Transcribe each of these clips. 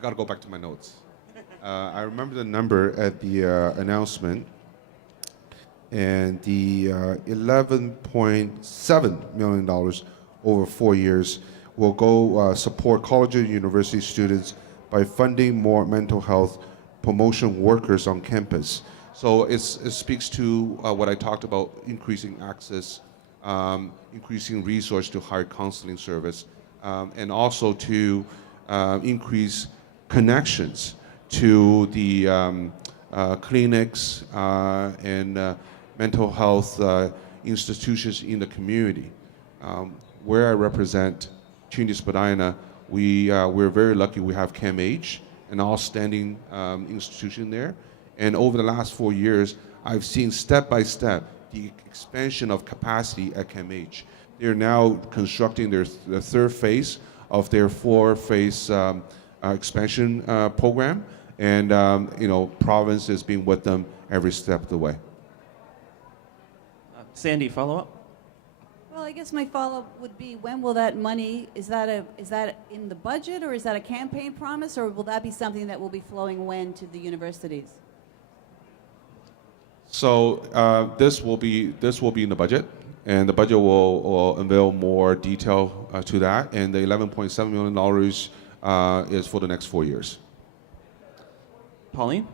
I got to go back to my notes. I remember the number at the announcement, and the $11.7 million over 4 years will go support college and university students by funding more mental health promotion workers on campus. So it speaks to what I talked about, increasing access, increasing resource to higher counseling service, and also to increase connections to the clinics and mental health institutions in the community. Where I represent Trinity Spadina, we're very lucky we have CAMH, an outstanding institution there. And over the last 4 years, I've seen step by step the expansion of capacity at CAMH. They're now constructing the third phase of their four-phase expansion program, and province has been with them every step of the way. Sandy, follow up? Well, I guess my follow-up would be, when will that money, is that in the budget, or is that a campaign promise, or will that be something that will be flowing when to the universities? So this will be in the budget, and the budget will unveil more detail to that. And the $11.7 million is for the next 4 years. Pauline?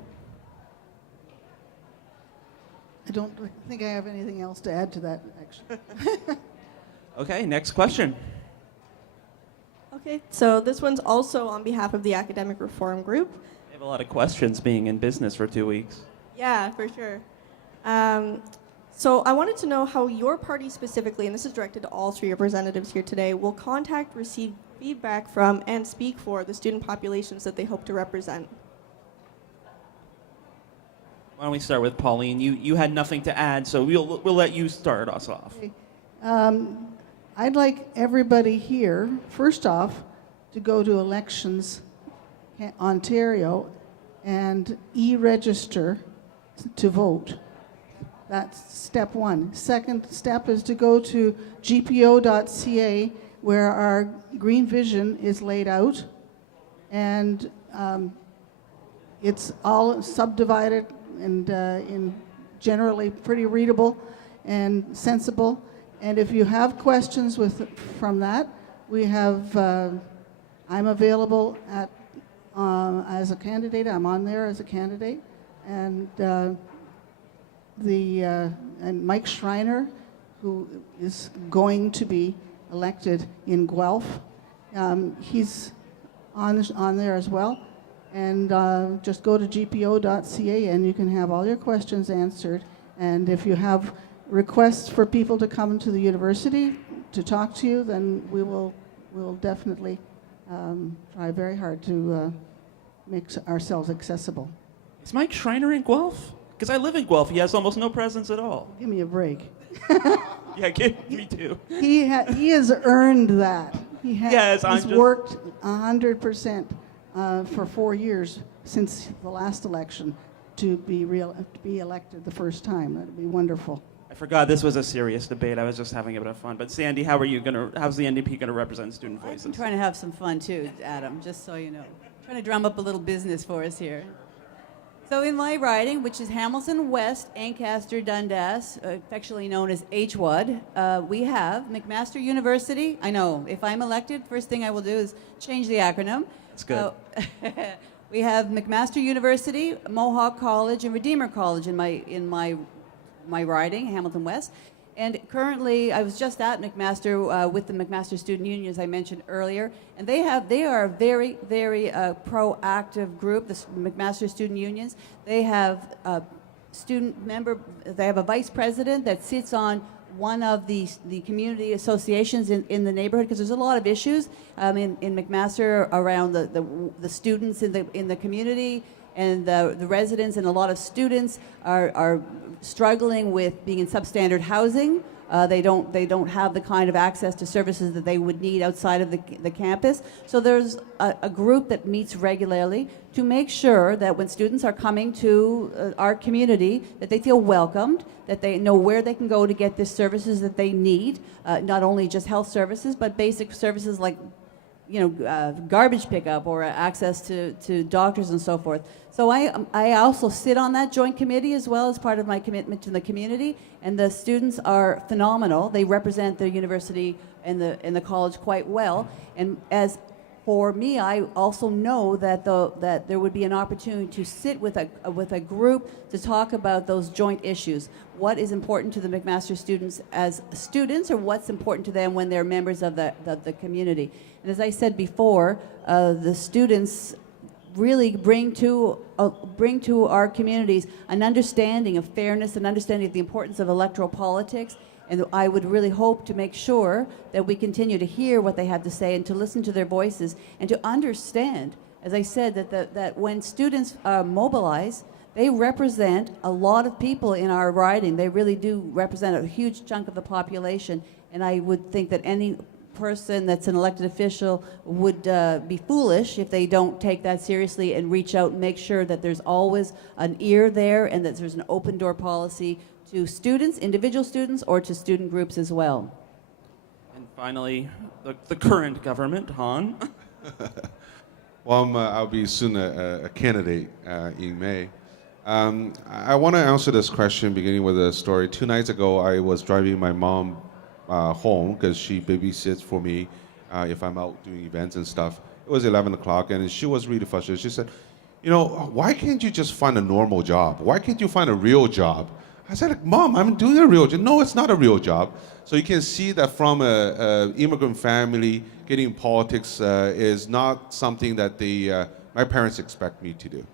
I don't think I have anything else to add to that, actually. Okay, next question. Okay, so this one's also on behalf of the Academic Reform Group. I have a lot of questions being in business for 2 weeks. Yeah, for sure. So I wanted to know how your party specifically, and this is directed to all three representatives here today, will contact, receive feedback from, and speak for the student populations that they hope to represent. Why don't we start with Pauline? You had nothing to add, so we'll let you start us off. Okay. I'd like everybody here, first off, to go to Elections Ontario and e-register to vote. That's step one. Second step is to go to gpo.ca, where our green vision is laid out, and it's all subdivided and in generally pretty readable and sensible. And if you have questions from that, we have, I'm available as a candidate. I'm on there as a candidate. And and Mike Schreiner, who is going to be elected in Guelph, he's on there as well. And just go to gpo.ca and you can have all your questions answered. And if you have requests for people to come to the university to talk to you, then we'll definitely try very hard to make ourselves accessible. Is Mike Schreiner in Guelph? Because I live in Guelph. He has almost no presence at all. Give me a break. Yeah, me too. He has earned that. Yes, he's worked 100% for 4 years since the last election to be elected the first time. That'd be wonderful. I forgot this was a serious debate. I was just having a bit of fun. But Sandy, how's the NDP going to represent student voices? I'm trying to have some fun too, Adam, just so you know. Trying to drum up a little business for us here. So in my riding, which is Hamilton West, Ancaster, Dundas, affectionately known as HWUD, we have McMaster University. I know, if I'm elected, first thing I will do is change the acronym. That's good. We have McMaster University, Mohawk College, and Redeemer College in my riding, Hamilton West. And currently, I was just at McMaster with the McMaster Student Union, as I mentioned earlier, and they are a very, very proactive group, the McMaster Student Unions. They have a they have a vice president that sits on one of the community associations in the neighborhood, because there's a lot of issues in McMaster around the students in the community and the residents, and a lot of students are struggling with being in substandard housing. They don't have the kind of access to services that they would need outside of the campus. So there's a group that meets regularly to make sure that when students are coming to our community, that they feel welcomed, that they know where they can go to get the services that they need, not only just health services, but basic services like garbage pickup or access to doctors and so forth. So I also sit on that joint committee as well as part of my commitment to the community, and the students are phenomenal. They represent the university and the college quite well, and as for me, I also know that that there would be an opportunity to sit with a group to talk about those joint issues. What is important to the McMaster students as students, or what's important to them when they're members of the community. And as I said before, the students really bring to our communities an understanding of fairness, an understanding of the importance of electoral politics. And I would really hope to make sure that we continue to hear what they have to say and to listen to their voices and to understand, as I said, that when students mobilize, they represent a lot of people in our riding. They really do represent a huge chunk of the population. And I would think that any person that's an elected official would be foolish if they don't take that seriously and reach out and make sure that there's always an ear there and that there's an open door policy to students, individual students, or to student groups as well. And finally, the current government, Han. Well, I'll be soon a candidate in May. I want to answer this question beginning with a story. 2 nights ago, I was driving my mom home because she babysits for me if I'm out doing events and stuff. It was 11 o'clock, and she was really frustrated. She said, why can't you just find a normal job? Why can't you find a real job? I said, Mom, I'm doing a real job. No, it's not a real job. So you can see that from a immigrant family, getting in politics is not something that my parents expect me to do.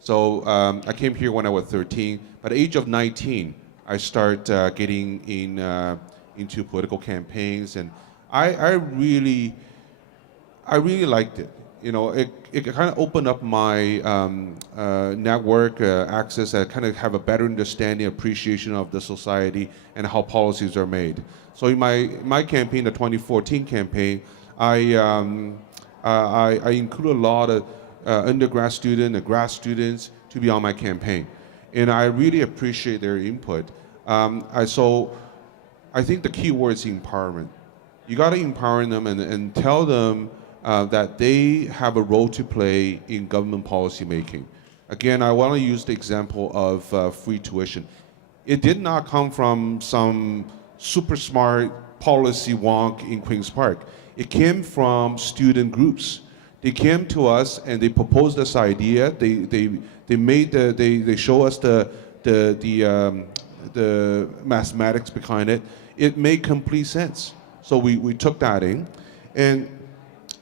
So I came here when I was 13. By the age of 19, I started getting into political campaigns, and I really liked it. It kind of opened up my network access. I kind of have a better understanding, appreciation of the society and how policies are made. So in my campaign, the 2014 campaign, I include a lot of undergrad students and grad students to be on my campaign, and I really appreciate their input. So I think the key word is empowerment. You got to empower them and tell them that they have a role to play in government policy making. Again, I want to use the example of free tuition. It did not come from some super smart policy wonk in Queen's Park. It came from student groups. They came to us and they proposed this idea. They show us the mathematics behind it. It made complete sense. So we took that in, and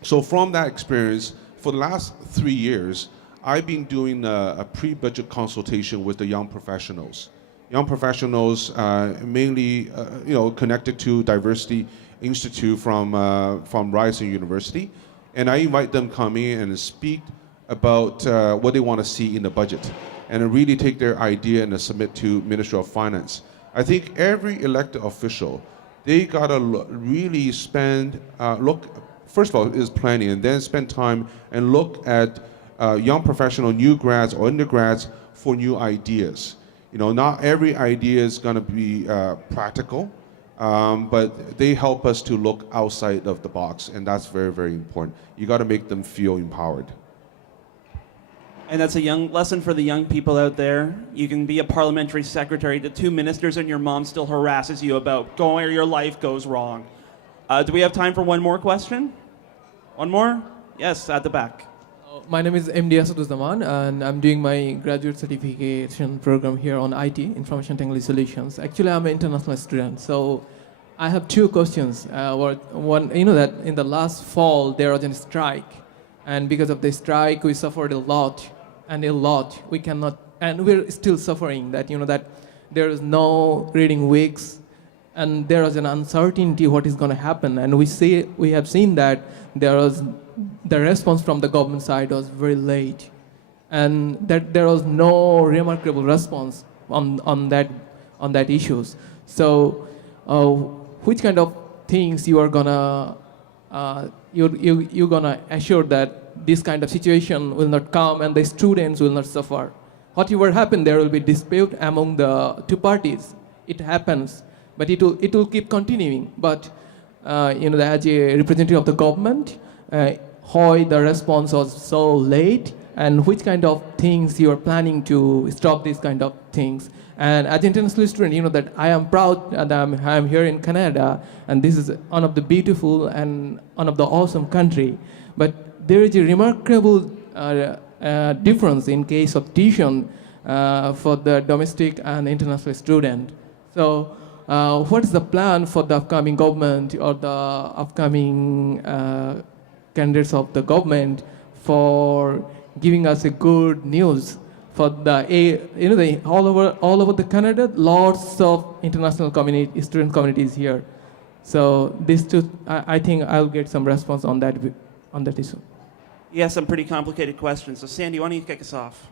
so from that experience, for the last 3 years, I've been doing a pre-budget consultation with the young professionals. Young professionals, mainly connected to Diversity Institute from Ryerson University, and I invite them come in and speak about what they want to see in the budget, and really take their idea and submit to Ministry of Finance. I think every elected official, they gotta really spend first of all, is planning, and then spend time and look at young professional, new grads or undergrads for new ideas. Not every idea is going to be practical, but they help us to look outside of the box, and that's very, very important. You got to make them feel empowered. And that's a young lesson for the young people out there. You can be a parliamentary secretary to 2 ministers and your mom still harasses you about going where your life goes wrong. Do we have time for one more question? One more? Yes, at the back. My name is MD Asaduzzaman, and I'm doing my graduate certification program here on IT, Information Technology Solutions. Actually, I'm an international student, so I have 2 questions. One, that in the last fall there was a strike, and because of the strike, we suffered a lot. We cannot, and we're still suffering. That that there is no reading weeks, and there is an uncertainty what is going to happen. And we have seen that the response from the government side was very late, and that there was no remarkable response on that issues. So, which kind of things you are gonna you're gonna assure that this kind of situation will not come and the students will not suffer? Whatever happen, there will be dispute among the 2 parties. It happens, but it will keep continuing. But as a representative of the government, why the response was so late, and which kind of things you are planning to stop these kind of things. And as an international student, you know that I am proud that I'm here in Canada, and this is one of the beautiful and one of the awesome country. But there is a remarkable difference in case of tuition for the domestic and international student. So what is the plan for the upcoming government or the upcoming candidates of the government for giving us a good news for the all over the Canada, lots of international community, student communities here. So these two, I think I'll get some response on that issue. You have some pretty complicated questions. So Sandy, why don't you kick us off?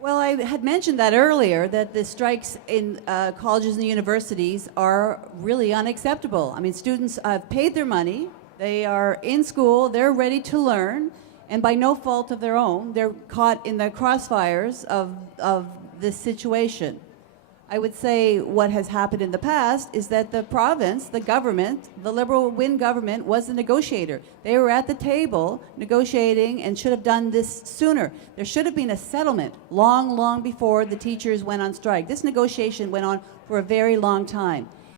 Well, I had mentioned that earlier, that the strikes in colleges and universities are really unacceptable. I mean, students have paid their money, they are in school, they're ready to learn, and by no fault of their own, they're caught in the crossfires of this situation. I would say what has happened in the past is that the province, the government, the Liberal Win government was the negotiator. They were at the table negotiating and should have done this sooner. There should have been a settlement long, long before the teachers went on strike. This negotiation went on for a very long time.